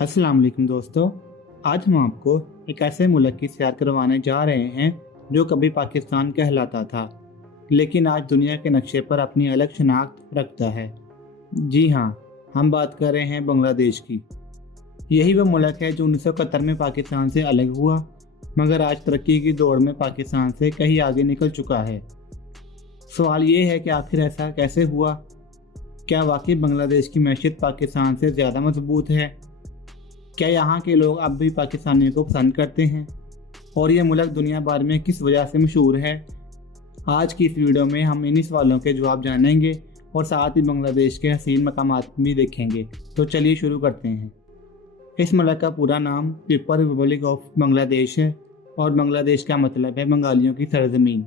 अस्सलाम वालेकुम दोस्तों। आज हम आपको एक ऐसे मुल्क की सैर करवाने जा रहे हैं जो कभी पाकिस्तान कहलाता था, लेकिन आज दुनिया के नक्शे पर अपनी अलग शनाख्त रखता है। जी हाँ, हम बात कर रहे हैं बांग्लादेश की। यही वो मुल्क है जो 1971 में पाकिस्तान से अलग हुआ, मगर आज तरक्की की दौड़ में पाकिस्तान से कहीं आगे निकल चुका है। सवाल ये है कि आखिर ऐसा कैसे हुआ? क्या वाकई बांग्लादेश की मैशियत पाकिस्तान से ज़्यादा मजबूत है? क्या यहाँ के लोग अब भी पाकिस्तानियों को पसंद करते हैं? और ये मुल्क दुनिया भर में किस वजह से मशहूर है? आज की इस वीडियो में हम इन्हीं सवालों के जवाब जानेंगे और साथ ही बांग्लादेश के हसीन मकामात भी देखेंगे। तो चलिए शुरू करते हैं। इस मुल्क का पूरा नाम पीपल रिपब्लिक ऑफ बांग्लादेश है और बांग्लादेश का मतलब है बंगालियों की सरजमीन।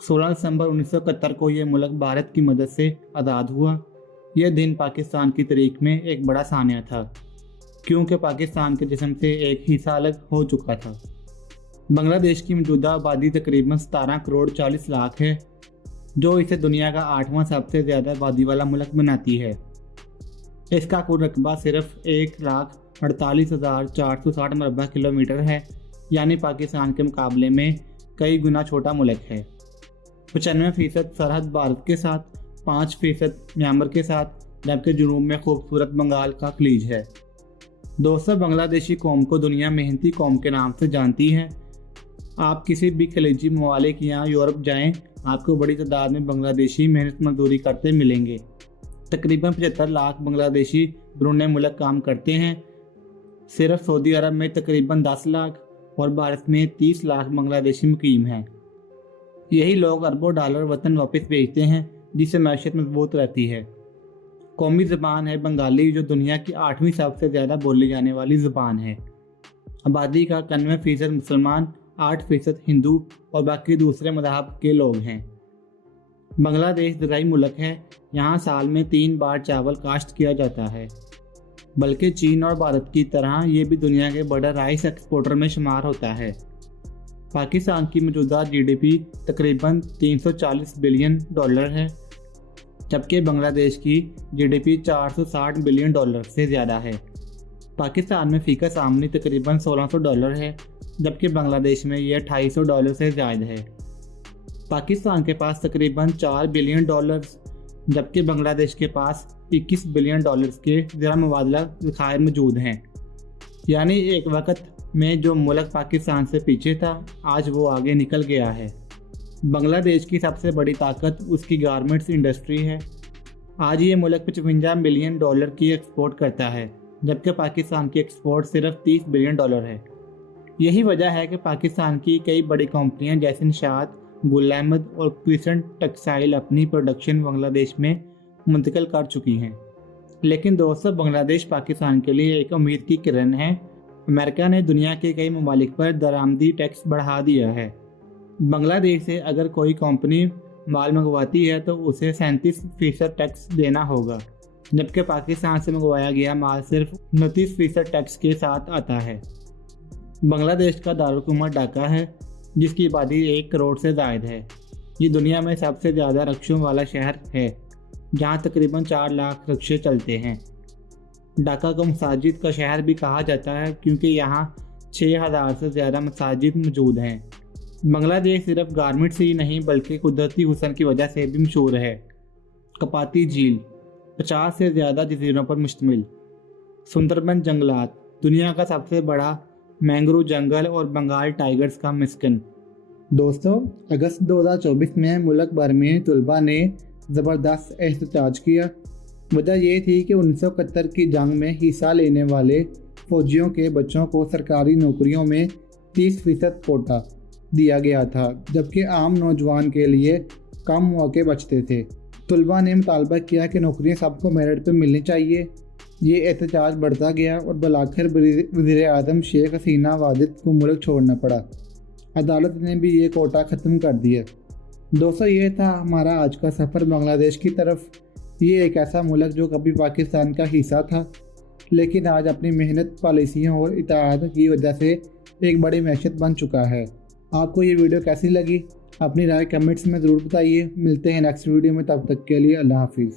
16 दिसंबर 1971 को यह मुल्क भारत की मदद से आज़ाद हुआ। यह दिन पाकिस्तान की तारीख में एक बड़ा सान्या था, क्योंकि पाकिस्तान के जिस्म से एक हिस्सा अलग हो चुका था। बांग्लादेश की मौजूदा आबादी तकरीबन 17 करोड़ 40 लाख है, जो इसे दुनिया का 8वां सबसे ज़्यादा आबादी वाला मुल्क बनाती है। इसका कुल रकबा सिर्फ 1,48,460 मरबा किलोमीटर है, यानी पाकिस्तान के मुकाबले में कई गुना छोटा मुल्क है। 95% सरहद भारत के साथ, 5% म्यांमार के साथ, जबकि जुनूब में खूबसूरत बंगाल का खलीज है। दोस्तों, बांग्लादेशी कौम को दुनिया मेहनती कौम के नाम से जानती है। आप किसी भी खलीजी ममालिक या यूरोप जाएं, आपको बड़ी तादाद में बांग्लादेशी मेहनत मजदूरी करते मिलेंगे। तकरीबन 75 लाख बांग्लादेशी बैरून मुल्क काम करते हैं। सिर्फ सऊदी अरब में तकरीबन 10 लाख और भारत में 30 लाख बांग्लादेशी मुकीम हैं। यही लोग अरबों डॉलर वतन वापस भेजते हैं, जिससे मैशियत मजबूत रहती है। कौमी ज़बान है बंगाली, जो दुनिया की 8वीं सबसे ज़्यादा बोली जाने वाली ज़बान है। आबादी का 91% मुसलमान, 8% हिंदू और बाकी दूसरे मज़हब के लोग हैं। बांग्लादेश ज़राई मुल्क है। यहाँ साल में 3 बार चावल काश्त किया जाता है, बल्कि चीन और भारत की तरह ये भी दुनिया के बड़े राइस एक्सपोर्टर में शुमार होता है। पाकिस्तान की मौजूदा GDP तकरीबन $340 बिलियन है, जबकि बांग्लादेश की GDP $460 बिलियन से ज़्यादा है। पाकिस्तान में फ़ीकस आमदनी तकरीबन $1600 है, जबकि बांग्लादेश में यह $250 से ज़्यादा है। पाकिस्तान के पास तकरीबन $4 बिलियन, जबकि बांग्लादेश के पास $21 बिलियन के ज़रा मुबादला ज़खायर मौजूद हैं। यानी एक वक्त में जो मुल्क पाकिस्तान से पीछे था, आज वो आगे निकल गया है। बांग्लादेश की सबसे बड़ी ताकत उसकी गारमेंट्स इंडस्ट्री है। आज ये मुल्क $55 बिलियन की एक्सपोर्ट करता है, जबकि पाकिस्तान की एक्सपोर्ट सिर्फ $30 बिलियन है। यही वजह है कि पाकिस्तान की कई बड़ी कंपनियां जैसे निशात, गुल अहमद और क्रिसेंट टेक्सटाइल अपनी प्रोडक्शन बांग्लादेश में मुंतकिल कर चुकी हैं। लेकिन दोस्तों, बांग्लादेश पाकिस्तान के लिए एक उम्मीद की किरण है। अमेरिका ने दुनिया के कई ममालिक पर दरामदी टैक्स बढ़ा दिया है। बांग्लादेश से अगर कोई कंपनी माल मंगवाती है तो उसे 37% टैक्स देना होगा, जबकि पाकिस्तान से मंगवाया गया माल सिर्फ 29% टैक्स के साथ आता है। बांग्लादेश का दारुलहुकूमत ढाका है, जिसकी आबादी 1 करोड़ से ज़ायद है। ये दुनिया में सबसे ज़्यादा रक्शों वाला शहर है, जहाँ तकरीबन 4 लाख रक्शे चलते हैं। ढाका को मसाजिद का शहर भी कहा जाता है, क्योंकि यहाँ 6000 से ज़्यादा मसाजिद मौजूद हैं। बांग्लादेश सिर्फ गारमेंट्स ही नहीं बल्कि कुदरती हुस्न की वजह से भी मशहूर है। कपाती झील, 50 से ज़्यादा जजीरों पर मुश्तमिल। सुंदरबन जंगलात, दुनिया का सबसे बड़ा मैंग्रोव जंगल और बंगाल टाइगर्स का मिस्कन। दोस्तों, अगस्त 2024 में मुल्क भर में तलबा ने ज़बरदस्त एहतजाज किया। वजह यह थी कि 1971 की जंग में हिस्सा लेने वाले फौजियों के बच्चों को सरकारी नौकरियों में 30% कोटा दिया गया था, जबकि आम नौजवान के लिए कम मौके बचते थे। तलबा ने मुतालबा किया कि नौकरियां सबको मेरिट पर मिलनी चाहिए। ये एहतजाज बढ़ता गया और बिलाखिर वज़ीर आज़म शेख हसीना वाजिद को मुल्क छोड़ना पड़ा। अदालत ने भी ये कोटा ख़त्म कर दिया। दोस्तों, ये था हमारा आज का सफ़र बांग्लादेश की तरफ। ये एक ऐसा मुल्क जो कभी पाकिस्तान का हिस्सा था, लेकिन आज अपनी मेहनत, पॉलिसियों और इत्तेहाद की वजह से एक बड़ी मैशियत बन चुका है। आपको ये वीडियो कैसी लगी? अपनी राय कमेंट्स में ज़रूर बताइए। मिलते हैं नेक्स्ट वीडियो में, तब तक के लिए अल्लाह हाफिज़।